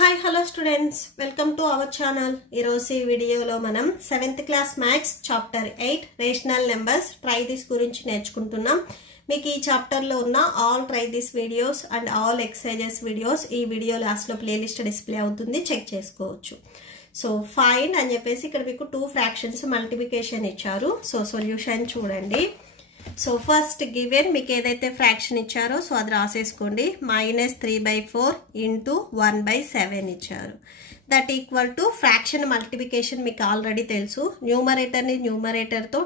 Hi, hello students. Welcome to our channel. ఈరోజు ఈ వీడియోలో మనం 7th class maths chapter 8 rational numbers try this గురించి నేర్చుకుంటున్నాం. మీకు ఈ చాప్టర్ లో ఉన్న all try this videos and all exercises videos ఈ వీడియో లాస్ట్ లో ప్లేలిస్ట్ డిస్ప్లే అవుతుంది, చెక్ చేసుకోవచ్చు. సో ఫైండ్ అని చెప్పేసి ఇక్కడ మీకు 2 ఫ్రాక్షన్స్ మల్టిప్లికేషన్ ఇచ్చారు. సో సొల్యూషన్ చూడండి. సో ఫస్ట్ గివెన్ మీకు ఏదైతే ఫ్రాక్షన్ ఇచ్చారో సో అది రాసేసుకోండి. -3/4 ఇంటూ 1/7 ఇచ్చారు. That equal to fraction multiplication మీకు ఆల్రెడీ తెలుసు. న్యూమరేటర్ని న్యూమరేటర్తో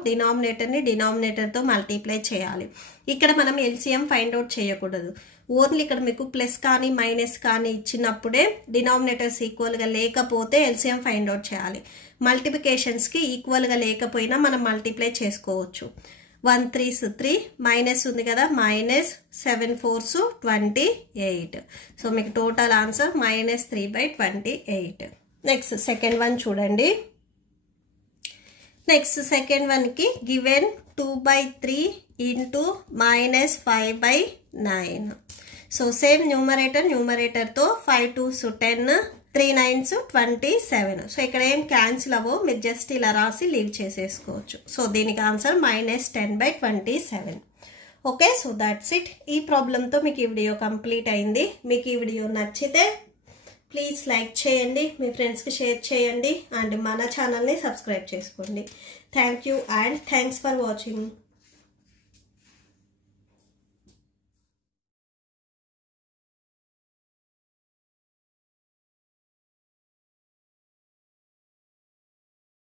డినామినేటర్తో మల్టిప్లై చేయాలి. ఇక్కడ మనం ఎల్సిఎం ఫైండ్ అవుట్ చేయకూడదు. ఓన్లీ ఇక్కడ మీకు ప్లస్ కానీ మైనస్ కానీ ఇచ్చినప్పుడే డినామినేటర్స్ ఈక్వల్గా లేకపోతే ఎల్సిఎం ఫైండ్ అవుట్ చేయాలి. మల్టిప్లికేషన్స్కి ఈక్వల్గా లేకపోయినా మనం మల్టిప్లై చేసుకోవచ్చు. 1 3s 3 మైనస్ ఉంది కదా, -7 4s 28. సో మీకు total answer -3/28. Next second one చూడండి. నెక్స్ట్ సెకండ్ వన్ కి గివెన్ 2/3 ఇంటూ -5/9. సో సేమ్ న్యూమరేటర్తో 5 2s 10 3 9s 27. సో ఇక్కడ ఏం క్యాన్సిల్ అవ్వో, మీరు జస్ట్ ఇలా రాసి లీవ్ చేసేసుకోవచ్చు. సో దీనికి answer -10/27. Okay, so that's it. ఈ ప్రాబ్లంతో మీకు ఈ వీడియో కంప్లీట్ అయింది. మీకు ఈ వీడియో నచ్చితే ప్లీజ్ లైక్ చేయండి, మీ ఫ్రెండ్స్కి షేర్ చేయండి అండ్ మన ఛానల్ని సబ్స్క్రైబ్ చేసుకోండి. Thank you and thanks for watching.